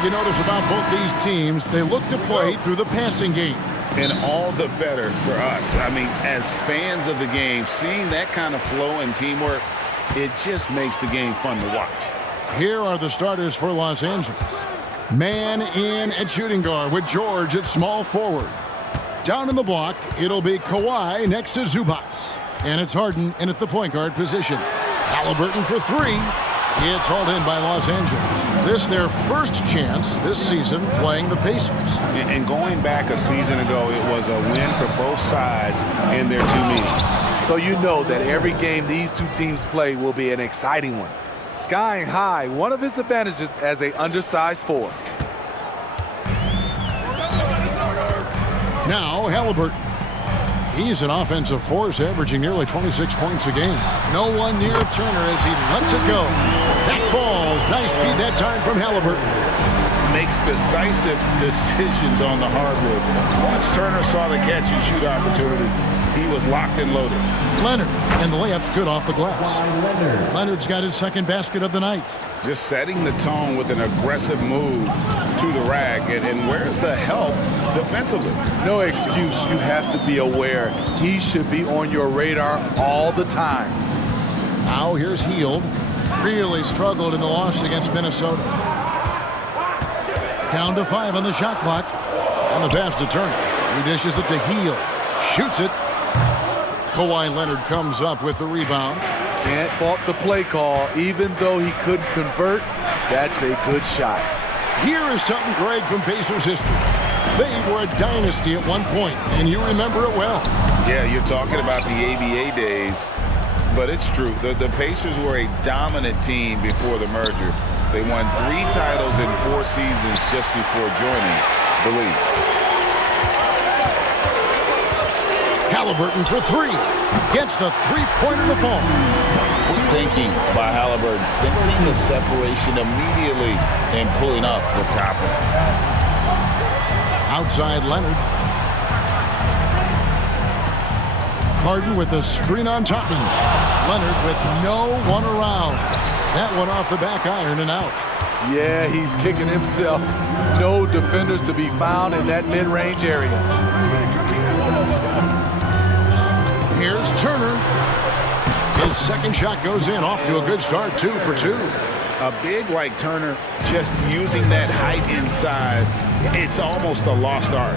thing you notice about both these teams, they look to play through the passing game. And all the better for us. I mean, as fans of the game, seeing that kind of flow and teamwork, it just makes the game fun to watch. Here are the starters for Los Angeles. Man in at shooting guard with George at small forward. Down in the block, it'll be Kawhi next to Zubac. And it's Harden in at the point guard position. Haliburton for three. It's hauled in by Los Angeles. This their first chance this season playing the Pacers. And going back a season ago, it was a win for both sides in their two meetings. So you know that every game these two teams play will be an exciting one. Skying high, one of his advantages as an undersized forward. Now Haliburton. He's an offensive force, averaging nearly 26 points a game. No one near Turner as he lets it go. That falls. Nice feed that time from Haliburton. Makes decisive decisions on the hardwood. Once Turner saw the catch-and-shoot opportunity, he was locked and loaded. Leonard, and the layup's good off the glass. Leonard's got his second basket of the night. Just setting the tone with an aggressive move to the rack. And where's the help defensively? No excuse. You have to be aware. He should be on your radar all the time. Now here's Hield. Really struggled in the loss against Minnesota. Down to 5 on the shot clock. On the pass to Turner. He dishes it to Hield. Shoots it. Kawhi Leonard comes up with the rebound. Can't fault the play call. Even though he couldn't convert, that's a good shot. Here is something, Greg, from Pacers history. They were a dynasty at one point, and you remember it well. Yeah, you're talking about the ABA days, but it's true. The Pacers were a dominant team before the merger. They won 3 titles in 4 seasons just before joining the league. Haliburton for 3. Gets the three-pointer to fall. Quick thinking by Haliburton, sensing the separation immediately and pulling up with confidence. Outside Leonard. Harden with a screen on top of him. Leonard with no one around. That one off the back iron and out. Yeah, he's kicking himself. No defenders to be found in that mid-range area. Here's Turner. His second shot goes in, off to a good start, 2 for 2. A big like Turner, just using that height inside, it's almost a lost art.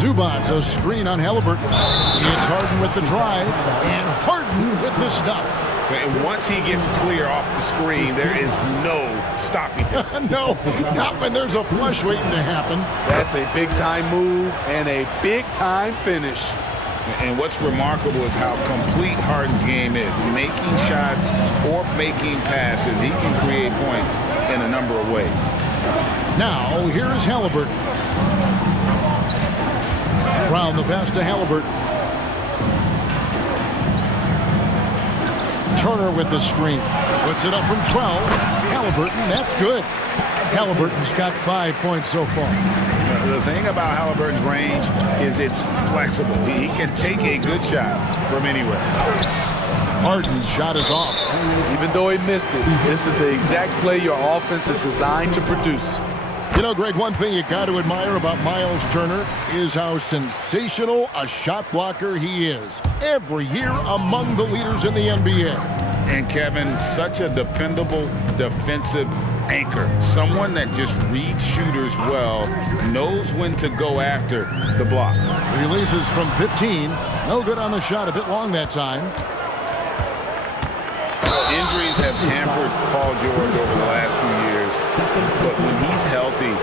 Zubac, a screen on Haliburton. It's Harden with the drive, and Harden with the stuff. And once he gets clear off the screen, there is no stopping him. No, not when there's a flush waiting to happen. That's a big-time move and a big-time finish. And what's remarkable is how complete Harden's game is. Making shots or making passes, he can create points in a number of ways. Now, here is Haliburton. Round the pass to Haliburton. Turner with the screen. Puts it up from 12. Haliburton, that's good. Haliburton's got 5 points so far. The thing about Haliburton's range is it's flexible. He can take a good shot from anywhere. Harden's shot is off. Even though he missed it, this is the exact play your offense is designed to produce. You know, Greg, one thing you got to admire about Miles Turner is how sensational a shot blocker he is. Every year among the leaders in the NBA. And Kevin, such a dependable defensive anchor. Someone that just reads shooters well, knows when to go after the block. Releases from 15. No good on the shot, a bit long that time. Injuries have hampered Paul George over the last few years, but when he's healthy,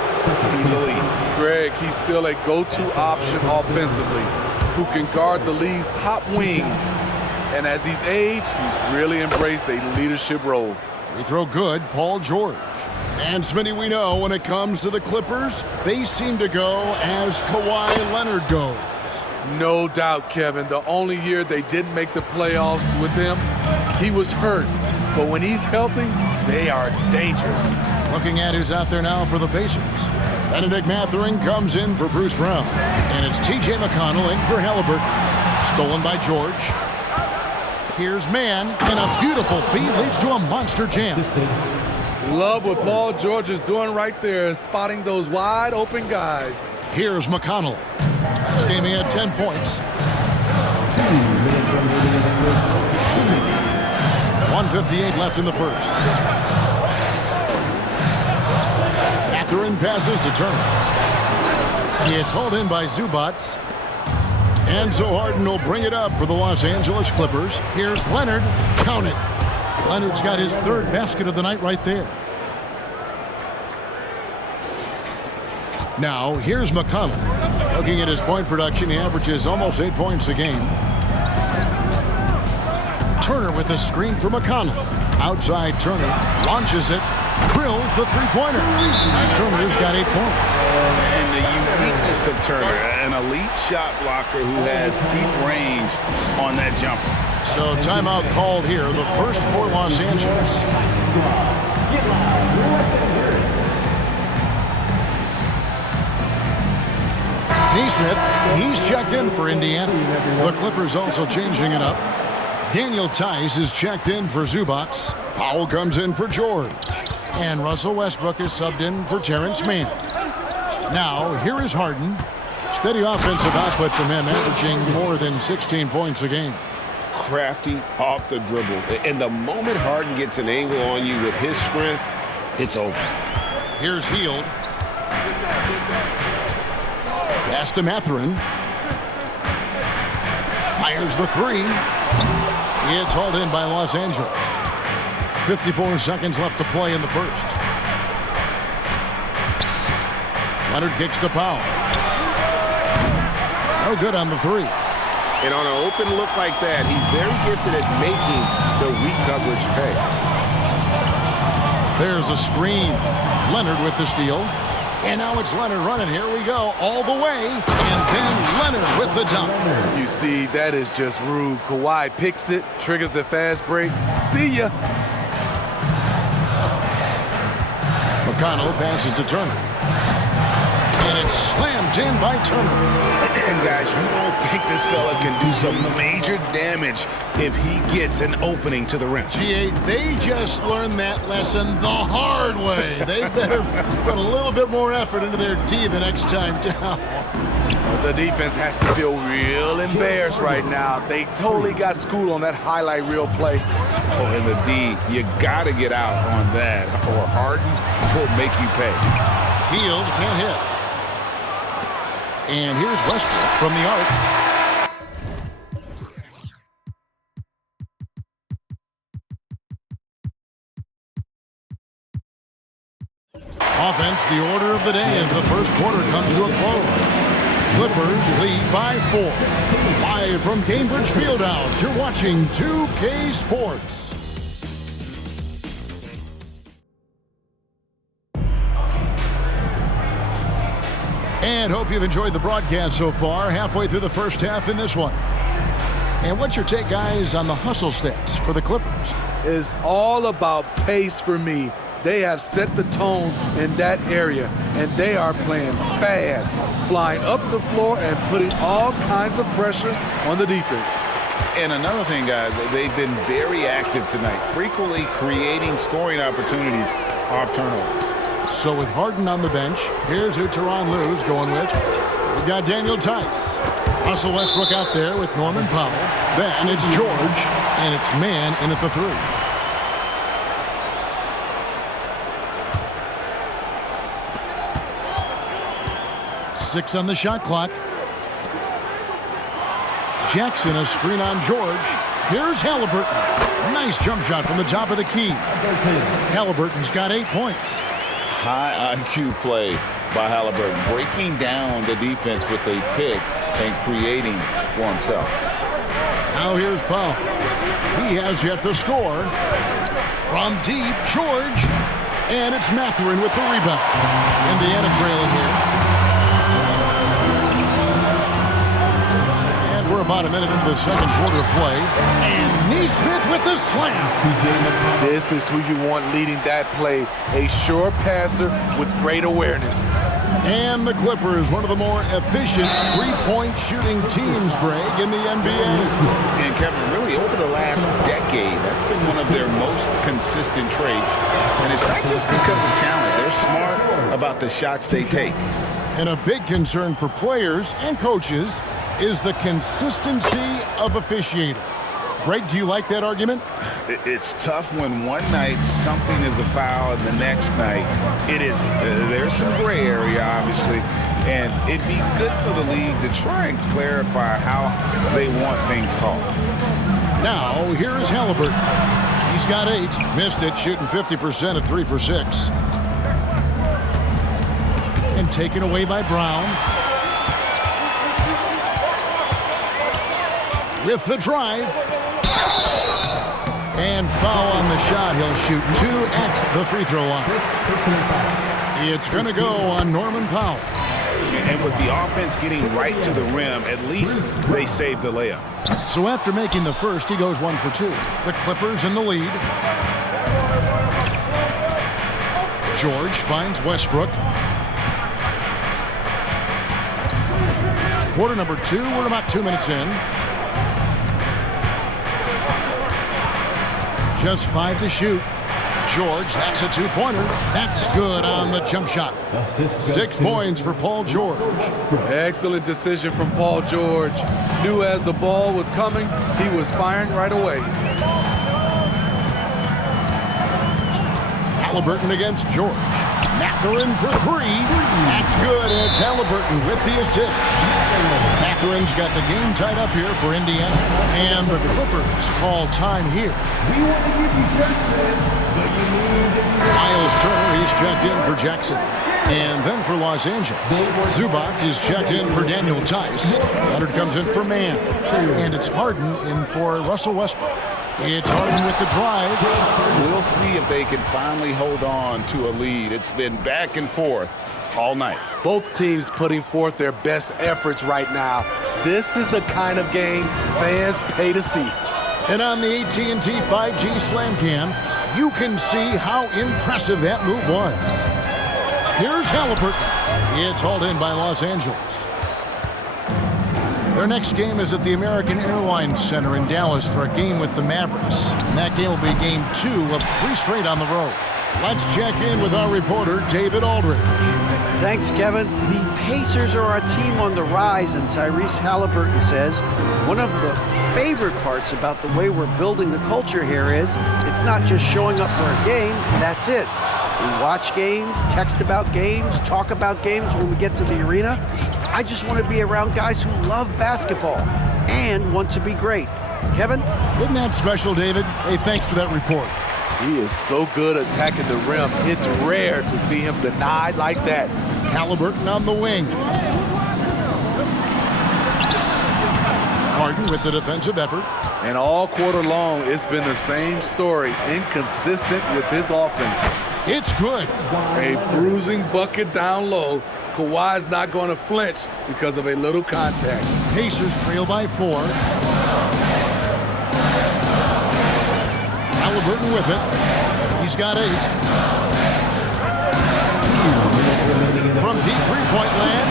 he's elite. Greg, he's still a go-to option offensively who can guard the league's top wings. And as he's aged, he's really embraced a leadership role. Free throw good, Paul George. And Smitty, we know when it comes to the Clippers, they seem to go as Kawhi Leonard goes. No doubt, Kevin. The only year they didn't make the playoffs with him, he was hurt. But when he's healthy, they are dangerous. Looking at who's out there now for the Pacers. Benedict Mathurin comes in for Bruce Brown. And it's T.J. McConnell in for Haliburton. Stolen by George. Here's Mann, and a beautiful feed leads to a monster jam. Love what Paul George is doing right there, spotting those wide open guys. Here's McConnell. Last game he had 10 points. 1:58 left in the first. Mathurin passes to Turner. It's hauled in by Zubats. And so Harden will bring it up for the Los Angeles Clippers. Here's Leonard. Count it. Leonard's got his third basket of the night right there. Now, here's McConnell. Looking at his point production, he averages almost 8 points a game. Turner with a screen for McConnell. Outside Turner. Launches it. Drills the three-pointer. Turner's got 8 points. And the uniqueness of Turner, an elite shot blocker who has deep range on that jumper. So timeout called here, the first for Los Angeles. Neesmith, he's checked in for Indiana. The Clippers also changing it up. Daniel Tice is checked in for Zubats. Powell comes in for George. And Russell Westbrook is subbed in for Terrence Mann. Now, here is Harden. Steady offensive output from him, averaging more than 16 points a game. Crafty off the dribble. And the moment Harden gets an angle on you with his strength, it's over. Here's Hield. Pass to Mathurin. Fires the three. It's hauled in by Los Angeles. 54 seconds left to play in the first. Leonard kicks to Powell. No good on the three. And on an open look like that, he's very gifted at making the weak coverage pay. There's a screen. Leonard with the steal. And now it's Leonard running. Here we go. All the way. And then Leonard with the dunk. You see, that is just rude. Kawhi picks it, triggers the fast break. See ya. McConnell passes to Turner. And it's slammed in by Turner. And guys, you don't think this fella can do some major damage if he gets an opening to the rim. G8, they just learned that lesson the hard way. They better put a little bit more effort into their D the next time down. The defense has to feel real embarrassed right now. They totally got schooled on that highlight reel play. Oh, and the D, you got to get out on that, or Harden will make you pay. Hield can't hit. And here's Westbrook from the arc. Offense, the order of the day as the first quarter comes to a close. Clippers lead by 4. Live from Cambridge Fieldhouse, you're watching 2K Sports. And hope you've enjoyed the broadcast so far, halfway through the first half in this one. And what's your take, guys, on the hustle stats for the Clippers? It's all about pace for me. They have set the tone in that area, and they are playing fast, flying up the floor and putting all kinds of pressure on the defense. And another thing, guys, they've been very active tonight, frequently creating scoring opportunities off turnovers. So with Harden on the bench, here's who Tyronn Lue's going with. We've got Daniel Tice. Russell Westbrook out there with Norman Powell. Then it's George, and it's Mann in at the 3. Six on the shot clock. Jackson, a screen on George. Here's Haliburton. Nice jump shot from the top of the key. Haliburton's got 8 points. High IQ play by Haliburton, breaking down the defense with a pick and creating for himself. Now here's Powell. He has yet to score. From deep, George. And it's Mathurin with the rebound. Indiana trailing here. We're about a minute into the second quarter of play. And Neesmith with the slam. This is who you want leading that play. A sure passer with great awareness. And the Clippers, one of the more efficient three-point shooting teams, Greg, in the NBA. And Kevin, really over the last decade, that's been one of their most consistent traits. And it's not just because of talent. They're smart about the shots they take. And a big concern for players and coaches is the consistency of officiating. Greg, do you like that argument? It's tough when one night something is a foul and the next night it isn't. There's some gray area, obviously, and it'd be good for the league to try and clarify how they want things called. Now, here is Haliburton. He's got 8. Missed it, shooting 50% at 3 for 6. And taken away by Brown. With the drive. And foul on the shot. He'll shoot 2 at the free throw line. It's going to go on Norman Powell. And with the offense getting right to the rim, at least they saved the layup. So after making the first, he goes 1 for 2. The Clippers in the lead. George finds Westbrook. Quarter number 2. We're about 2 minutes in. Just 5 to shoot. George, that's a 2-pointer. That's good on the jump shot. 6 points for Paul George. Excellent decision from Paul George. Knew as the ball was coming, he was firing right away. Haliburton against George. Mathurin for 3. That's good. It's Haliburton with the assist. Mathurin's got the game tied up here for Indiana. And the Clippers call time here. We want to give you shirts, man, but you need... Miles Turner, he's checked in for Jackson. And then for Los Angeles, Zubac is checked in for Daniel Tice. Leonard comes in for Mann. And it's Harden in for Russell Westbrook. It's Harden with the drive. We'll see if they can finally hold on to a lead. It's been back and forth all night. Both teams putting forth their best efforts right now. This is the kind of game fans pay to see. And on the AT&T 5G Slam Cam, you can see how impressive that move was. Here's Haliburton. It's hauled in by Los Angeles. Their next game is at the American Airlines Center in Dallas for a game with the Mavericks. And that game will be game 2 of 3 straight on the road. Let's check in with our reporter, David Aldridge. Thanks, Kevin. The Pacers are a team on the rise, and Tyrese Haliburton says one of the favorite parts about the way we're building the culture here is it's not just showing up for a game, that's it. We watch games, text about games, talk about games when we get to the arena. I just want to be around guys who love basketball and want to be great. Kevin? Isn't that special, David? Hey, thanks for that report. He is so good attacking the rim. It's rare to see him denied like that. Haliburton on the wing. Harden with the defensive effort. And all quarter long, it's been the same story, inconsistent with his offense. It's good. A bruising bucket down low. Kawhi's not going to flinch because of a little contact. Pacers trail by 4. Haliburton with it. He's got 8. From deep three-point land,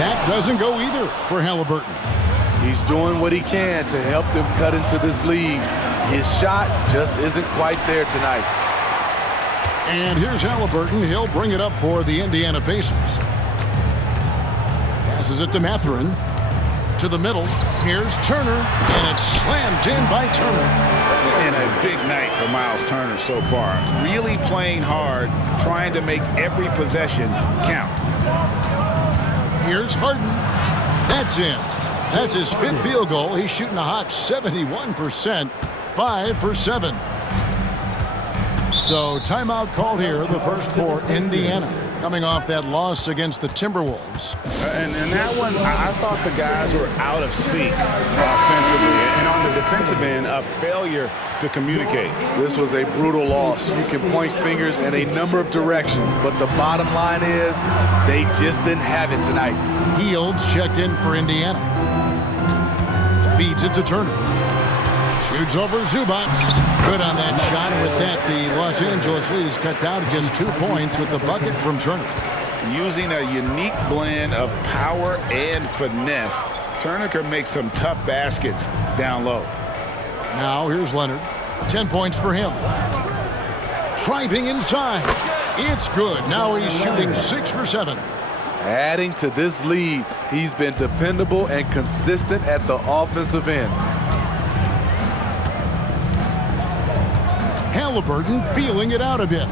that doesn't go either for Haliburton. He's doing what he can to help them cut into this lead. His shot just isn't quite there tonight. And here's Haliburton. He'll bring it up for the Indiana Pacers. Passes it to Mathurin. To the middle. Here's Turner. And it's slammed in by Turner. And a big night for Miles Turner so far. Really playing hard, trying to make every possession count. Here's Harden. That's in. That's his 5th field goal. He's shooting a hot 71%. 5 for 7. So timeout called here, the first for Indiana, coming off that loss against the Timberwolves. And that one, I thought the guys were out of sync offensively. And on the defensive end, a failure to communicate. This was a brutal loss. You can point fingers in a number of directions, but the bottom line is they just didn't have it tonight. Fields checked in for Indiana. Feeds it to Turner. Shoots over Zubac. Good on that shot. And with that, the Los Angeles lead is cut down to just 2 points with the bucket from Turner. Using a unique blend of power and finesse, Turner can make some tough baskets down low. Now here's Leonard. 10 points for him. Driving inside. It's good. Now he's shooting 6 for 7. Adding to this lead, he's been dependable and consistent at the offensive end. Haliburton feeling it out a bit.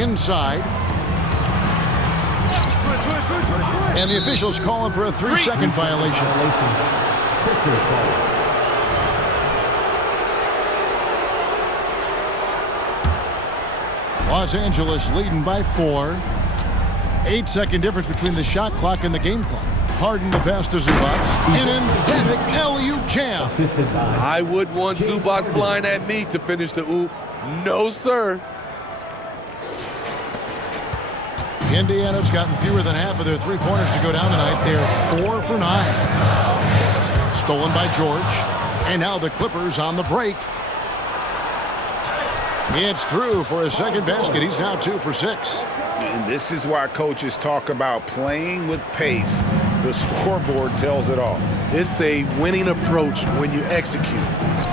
Inside. And the officials call him for a 3-second violation. Los Angeles leading by 4. 8-second difference between the shot clock and the game clock. Harden the pass to Zubac. An emphatic alley-oop jam. I would want Zubac flying at me to finish the oop. No, sir. Indiana's gotten fewer than half of their three-pointers to go down tonight. They're 4 for 9. Stolen by George. And now the Clippers on the break. It's through for a second basket. He's now 2 for 6. And this is why coaches talk about playing with pace. The scoreboard tells it all. It's a winning approach when you execute.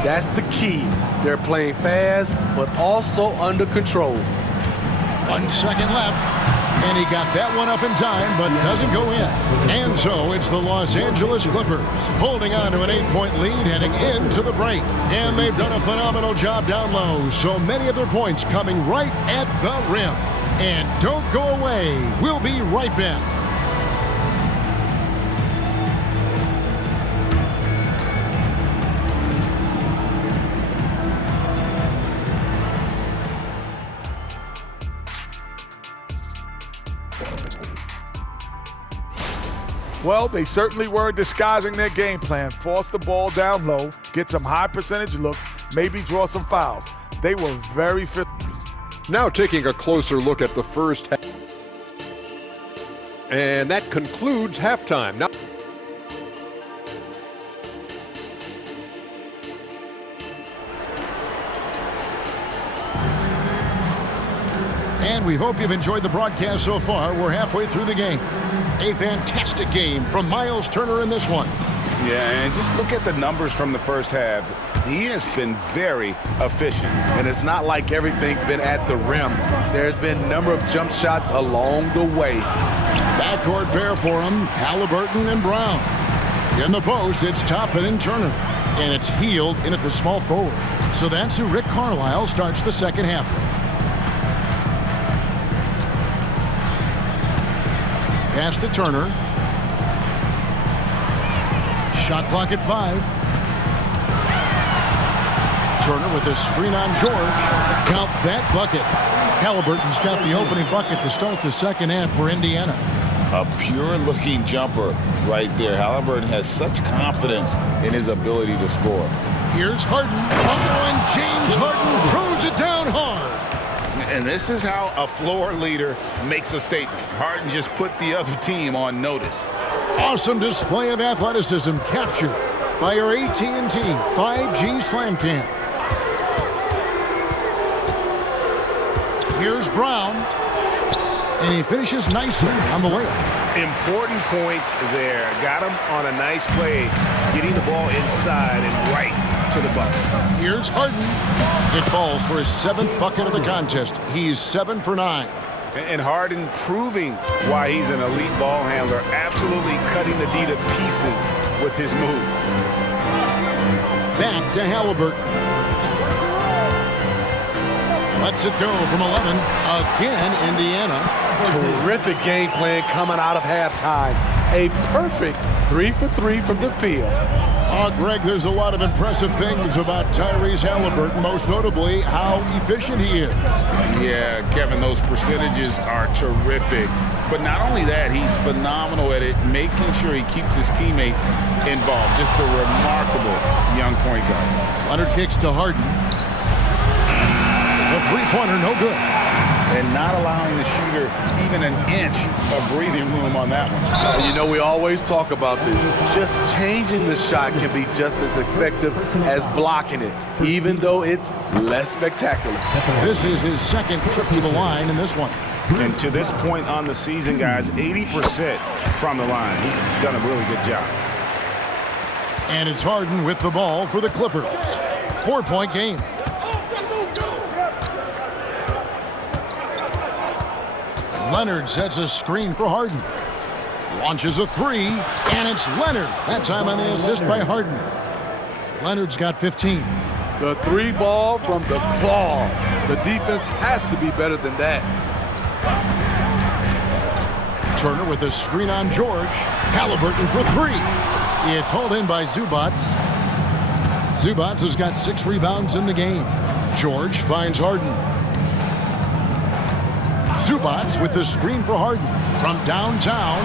That's the key. They're playing fast, but also under control. 1 second left. And he got that one up in time, but doesn't go in. And so it's the Los Angeles Clippers holding on to an 8-point lead heading into the break. And they've done a phenomenal job down low. So many of their points coming right at the rim. And don't go away. We'll be right back. Well, they certainly were disguising their game plan. Force the ball down low, get some high percentage looks, maybe draw some fouls. They were very fit. Now taking a closer look at the first half. And that concludes halftime. Now And we hope you've enjoyed the broadcast so far. We're halfway through the game. A fantastic game from Miles Turner in this one. Yeah, and just look at the numbers from the first half. He has been very efficient. And it's not like everything's been at the rim. There's been a number of jump shots along the way. Backcourt pair for him, Haliburton and Brown. In the post, it's Toppin and Turner. And it's Hield in at the small forward. So that's who Rick Carlisle starts the second half with. Pass to Turner. Shot clock at 5. Turner with a screen on George. Count that bucket. Haliburton's got the opening bucket to start the second half for Indiana. A pure-looking jumper right there. Haliburton has such confidence in his ability to score. Here's Harden. Oh, and James Harden throws it down hard. And this is how a floor leader makes a statement. Harden just put the other team on notice. Awesome display of athleticism captured by our AT&T 5G Slam Cam. Here's Brown. And he finishes nicely on the layup. Important points there. Got him on a nice play, getting the ball inside and right to the bucket. Here's Harden. It falls for his 7th bucket of the contest. He's 7 for 9. And Harden proving why he's an elite ball handler, absolutely cutting the D to pieces with his move. Back to Haliburton. Lets it go from 11. Again, Indiana. Terrific game plan coming out of halftime. A perfect 3 for 3 from the field. Oh, Greg, there's a lot of impressive things about Tyrese Haliburton, most notably how efficient he is. Yeah, Kevin, those percentages are terrific. But not only that, he's phenomenal at it, making sure he keeps his teammates involved. Just a remarkable young point guard. Leonard kicks to Harden. The three-pointer, no good. And not allowing the shooter even an inch of breathing room on that one. You know, we always talk about this. Just changing the shot can be just as effective as blocking it, even though it's less spectacular. This is his 2nd trip to the line in this one. And to this point on the season, guys, 80% from the line. He's done a really good job. And it's Harden with the ball for the Clippers. 4-point game. Leonard sets a screen for Harden. Launches a three, and it's Leonard. That time on the assist by Harden. Leonard's got 15. The three ball from the KLAW. The defense has to be better than that. Turner with a screen on George. Haliburton for three. It's hauled in by Zubats. Zubats has got 6 rebounds in the game. George finds Harden. Zubats with the screen for Harden. From downtown,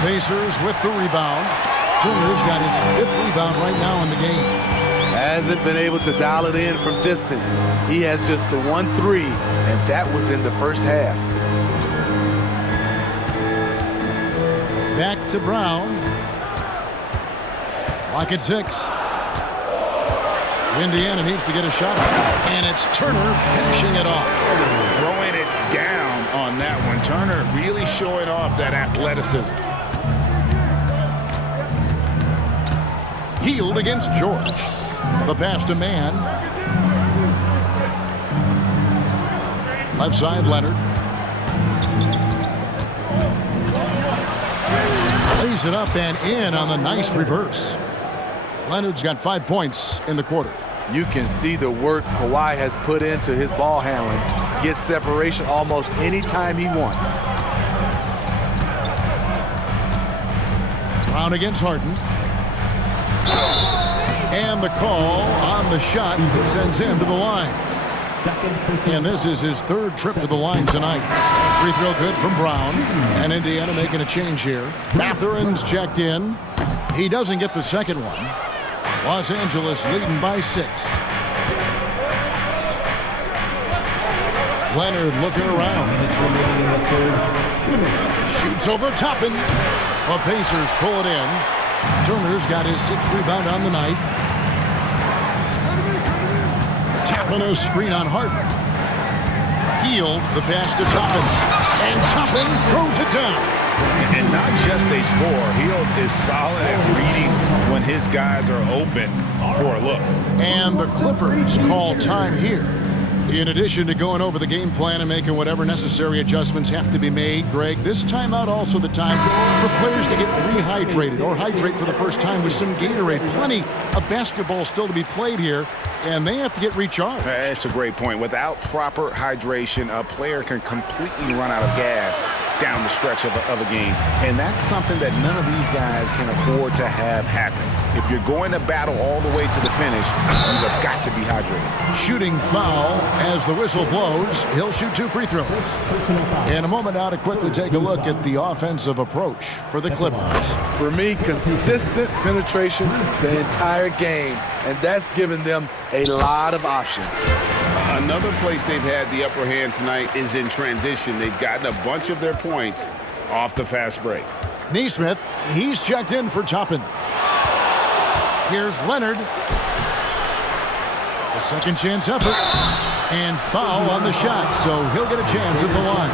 Pacers with the rebound. Turner's got his 5th rebound right now in the game. Hasn't been able to dial it in from distance. He has just the 1-3, and that was in the first half. Back to Brown. Clock at 6. Indiana needs to get a shot, and it's Turner finishing it off. Throwing it down on that one. Turner really showing off that athleticism. Healed against George. The pass to Mann. Left side, Leonard. Lays it up and in on the nice reverse. Leonard's got 5 points in the quarter. You can see the work Kawhi has put into his ball handling. Gets separation almost any time he wants. Brown against Harden. And the call on the shot that sends him to the line. And this is his 3rd trip to the line tonight. Free throw good from Brown. And Indiana making a change here. Mathurin's checked in. He doesn't get the second one. Los Angeles leading by 6. Leonard looking around. Shoots over Toppin. The Pacers pull it in. Turner's got his 6th rebound on the night. Toppin a screen on Harden. Healed the pass to Toppin. And Toppin throws it down. And not just a score. Hield is solid at reading when his guys are open for a look. And the Clippers call time here. In addition to going over the game plan and making whatever necessary adjustments have to be made, Greg, this timeout also the time for players to get rehydrated or hydrate for the first time with some Gatorade. Plenty of basketball still to be played here, and they have to get recharged. That's a great point. Without proper hydration, a player can completely run out of gas down the stretch of a game. And that's something that none of these guys can afford to have happen. If you're going to battle all the way to the finish, you have got to be hydrated. Shooting foul as the whistle blows. He'll shoot 2 free throws. In a moment now to quickly take a look at the offensive approach for the Clippers. For me, consistent penetration the entire game, and that's given them a lot of options. Another place they've had the upper hand tonight is in transition. They've gotten a bunch of their points off the fast break. Nesmith, he's checked in for Toppin. Here's Leonard. A second chance effort. And foul on the shot, so he'll get a chance at the line.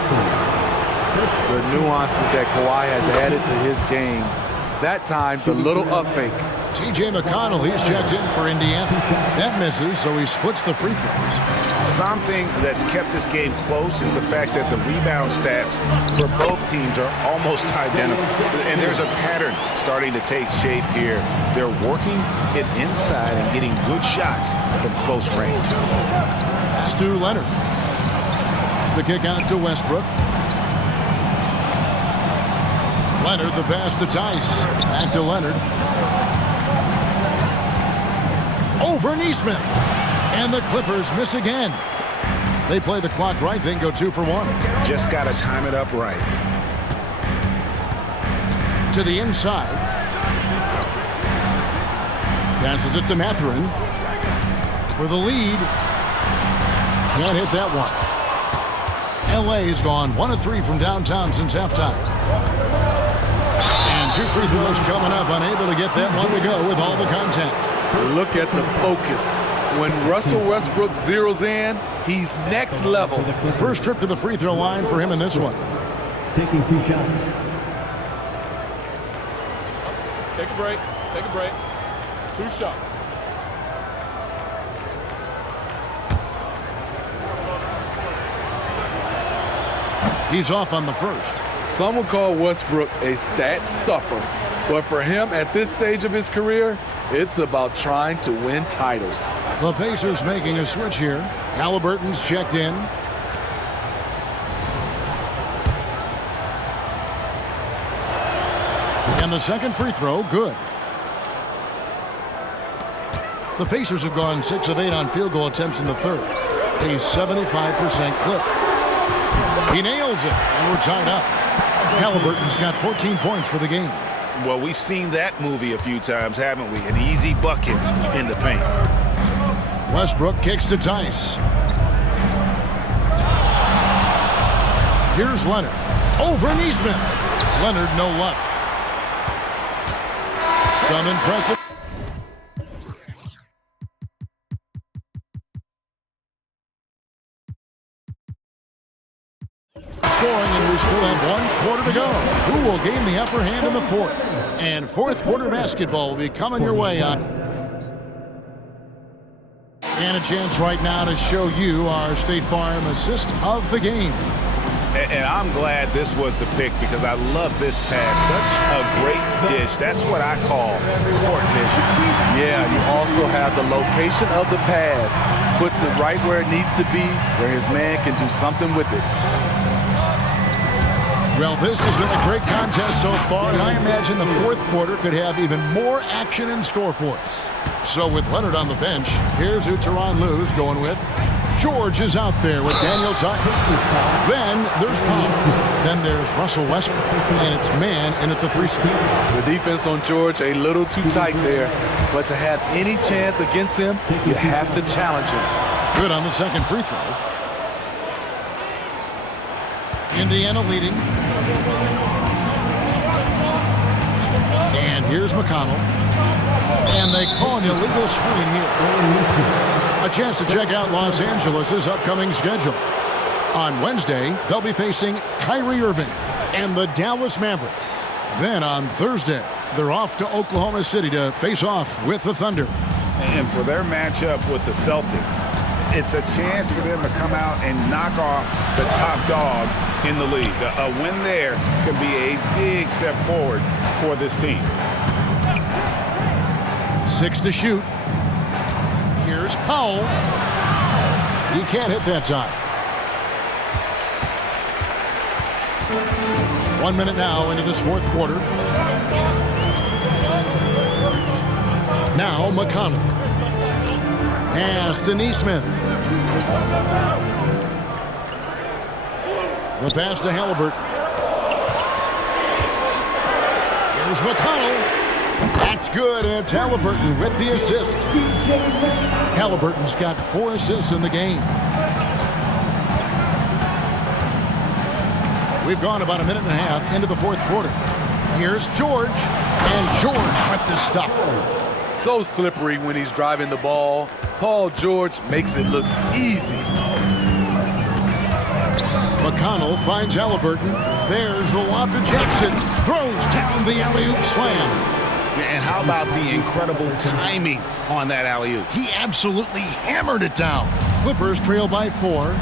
The nuances that Kawhi has added to his game. That time, the little up fake. T.J. McConnell, he's checked in for Indiana. That misses, so he splits the free throws. Something that's kept this game close is the fact that the rebound stats for both teams are almost identical. And there's a pattern starting to take shape here. They're working it inside and getting good shots from close range. Pass to Leonard. The kick out to Westbrook. Leonard, the pass to Tice. Back to Leonard. Over Nesmith. And the Clippers miss again. They play the clock right, then go 2 for 1. Just got to time it up right. To the inside. Passes it to Mathurin. For the lead. Can't hit that one. L.A. has gone 1 of 3 from downtown since halftime. And 2 free throws coming up. Unable to get that one to go with all the contact. Look at the focus. When Russell Westbrook zeroes in, he's next level. First trip to the free throw line for him in this one. Taking 2 shots. Take a break. Take a break. 2 shots. He's off on the first. Some would call Westbrook a stat stuffer, but for him at this stage of his career, it's about trying to win titles. The Pacers making a switch here. Haliburton's checked in. And the second free throw, good. The Pacers have gone 6 of 8 on field goal attempts in the third. A 75% clip. He nails it, and we're tied up. Haliburton's got 14 points for the game. Well, we've seen that movie a few times, haven't we? An easy bucket in the paint. Westbrook kicks to Tice. Here's Leonard. Over Neesmith. Leonard, no luck. Some impressive. Scoring, and we still have 1 quarter to go. Who will gain the upper hand in the fourth? And fourth quarter basketball will be coming your way on. And a chance right now to show you our State Farm assist of the game. And I'm glad this was the pick because I love this pass. Such a great dish. That's what I call court vision. Yeah, you also have the location of the pass. Puts it right where it needs to be, where his man can do something with it. Well, this has been a great contest so far, and I imagine the fourth quarter could have even more action in store for us. So with Leonard on the bench, here's who Tyronn Lue's going with. George is out there with Daniel Tice. Then there's Powell. Then there's Russell Westbrook, and it's man in at the 3 spot. The defense on George a little too tight there, but to have any chance against him, you have to challenge him. Good on the second free throw. Indiana leading. And here's McConnell. And they call an illegal screen here. A chance to check out Los Angeles' upcoming schedule. On Wednesday, they'll be facing Kyrie Irving and the Dallas Mavericks. Then on Thursday, they're off to Oklahoma City to face off with the Thunder. And for their matchup with the Celtics, it's a chance for them to come out and knock off the top dog in the league. A win there can be a big step forward for this team. 6 to shoot. Here's Powell. He can't hit that time. 1 minute now into this fourth quarter. Now McConnell. Pass to Neesmith. The pass to Haliburton. Here's McConnell. That's good, and it's Haliburton with the assist. Haliburton's got 4 assists in the game. We've gone about a minute and a half into the fourth quarter. Here's George, and George with the stuff. So slippery when he's driving the ball. Paul George makes it look easy. McConnell finds Haliburton. There's the lob to Jackson. Throws down the alley-oop slam. And how about the incredible timing on that alley-oop? He absolutely hammered it down. Clippers trail by 4.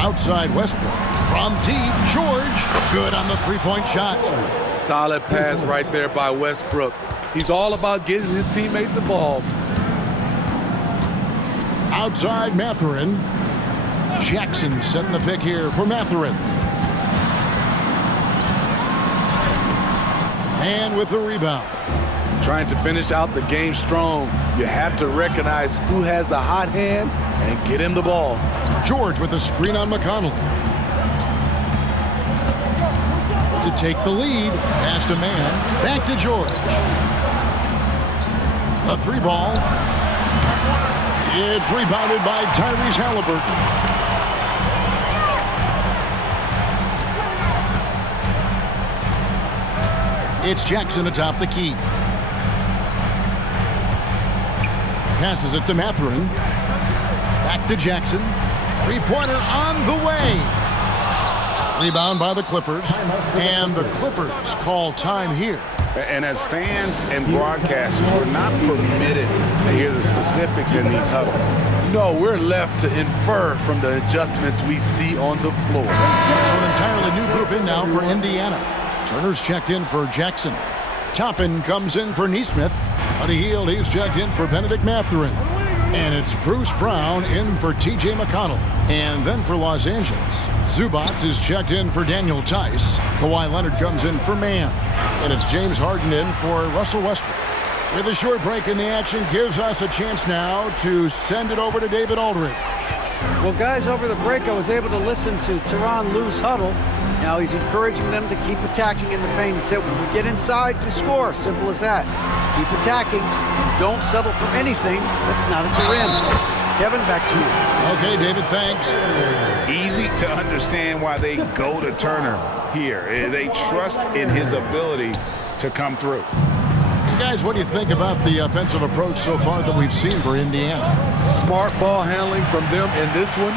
Outside Westbrook. From deep, George. Good on the three-point shot. Solid pass right there by Westbrook. He's all about getting his teammates involved. Outside Mathurin. Jackson setting the pick here for Mathurin. And with the rebound. Trying to finish out the game strong, you have to recognize who has the hot hand and get him the ball. George with the screen on McConnell. To take the lead, pass to man, back to George. A 3-ball. It's rebounded by Tyrese Haliburton. It's Jackson atop the key. Passes it to Mathurin. Back to Jackson. 3-pointer on the way. Rebound by the Clippers. And the Clippers call time here. And as fans and broadcasters, we're not permitted to hear the specifics in these huddles. No, we're left to infer from the adjustments we see on the floor. So an entirely new group in now for Indiana. Turner's checked in for Jackson. Toppin comes in for Neesmith. Buddy Hield, he's checked in for Benedict Mathurin. And it's Bruce Brown in for T.J. McConnell. And then for Los Angeles, Zubac is checked in for Daniel Tice. Kawhi Leonard comes in for Mann. And it's James Harden in for Russell Westbrook. With a short break in the action, gives us a chance now to send it over to David Aldridge. Well, guys, over the break, I was able to listen to Tyronn Lue's huddle. Now he's encouraging them to keep attacking in the paint. He said, when we get inside, we score. Simple as that. Keep attacking and don't settle for anything that's not at the rim. Kevin, back to you. Okay, David, thanks. Easy to understand why they go to Turner here. They trust in his ability to come through. Guys, what do you think about the offensive approach so far that we've seen for Indiana? Smart ball handling from them in this one,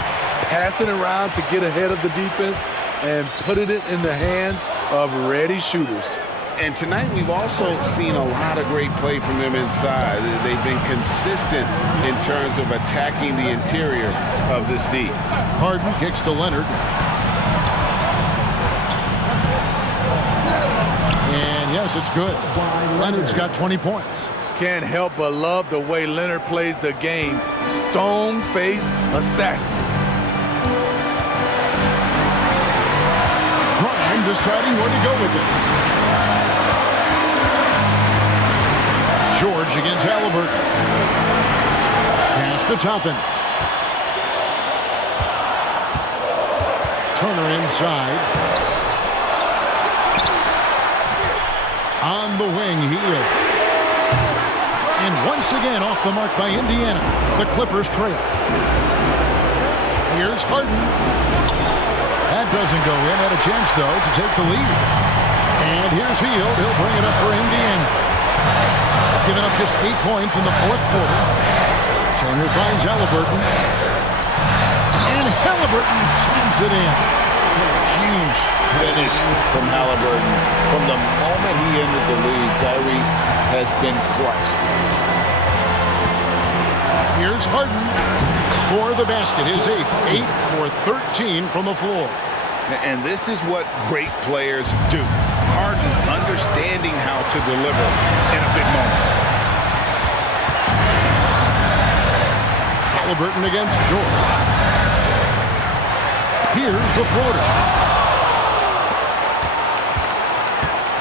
passing around to get ahead of the defense and putting it in the hands of ready shooters. And tonight we've also seen a lot of great play from them inside. They've been consistent in terms of attacking the interior of this D. Harden kicks to Leonard. And yes, it's good. Leonard's got 20 points. Can't help but love the way Leonard plays the game. Stone-faced assassin. Ryan deciding where to go with it. George against Haliburton. Pass to Toppin. Turner inside. On the wing, Hield. And once again off the mark by Indiana. The Clippers trail. Here's Harden. That doesn't go in. Had a chance, though, to take the lead. And here's Hield. He'll bring it up for Indiana. Giving up just 8 points in the fourth quarter. Turner finds Haliburton. And Haliburton slams it in. Huge finish from Haliburton. From the moment he entered the league, Tyrese has been clutch. Here's Harden. Score the basket. His 8th. 8 for 13 from the floor. And this is what great players do. Harden understanding how to deliver in a big moment. Haliburton against George. Here's the floater.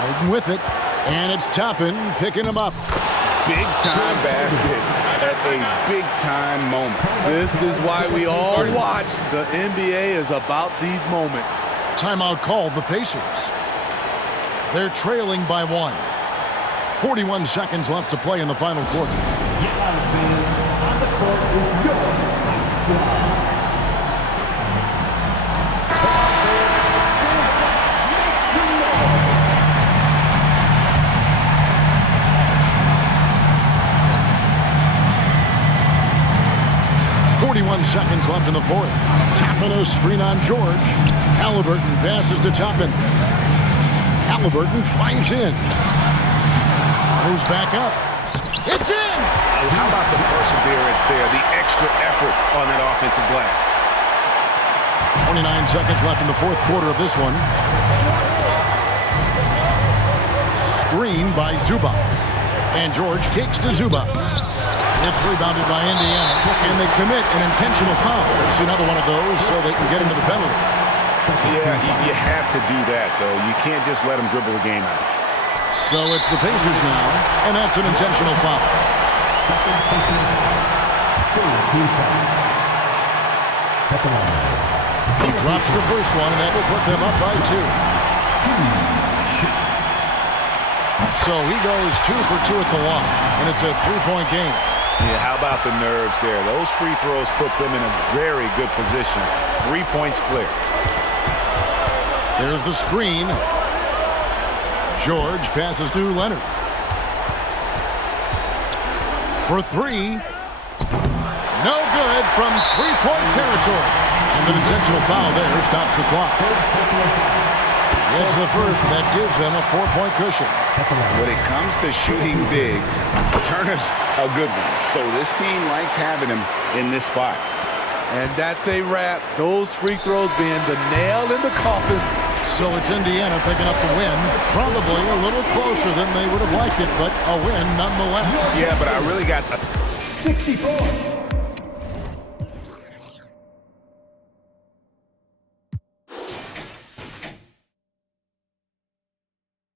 Harden with it. And it's Toppin picking him up. Big-time basket at a big-time moment. This is why we all watch. The NBA is about these moments. Timeout called the Pacers. They're trailing by 1. 41 seconds left to play in the final quarter. Get out of fans. On the court, it's your squad. 41 seconds left in the fourth. Toppin a screen on George. Haliburton passes to Toppin. Haliburton drives in. Moves back up. It's in! How about the perseverance there, the extra effort on that offensive glass? 29 seconds left in the fourth quarter of this one. Screen by Zubac. And George kicks to Zubac. It's rebounded by Indiana, and they commit an intentional foul. It's another one of those so they can get into the penalty. Yeah, you have to do that, though. You can't just let them dribble the game out. So it's the Pacers now, and that's an intentional foul. He drops the first one, and that will put them up by 2. So he goes 2 for 2 at the line, and it's a 3-point game. Yeah, how about the nerves there? Those free throws put them in a very good position. 3 points clear. There's the screen. George passes to Leonard. For 3. No good from 3-point territory. And an intentional foul there stops the clock. It's the first that gives them a 4-point cushion. When it comes to shooting bigs, Turner's a good one. So this team likes having him in this spot. And that's a wrap. Those free throws being the nail in the coffin. So it's Indiana picking up the win. Probably a little closer than they would have liked it, but a win nonetheless. Yeah, but I really got 64.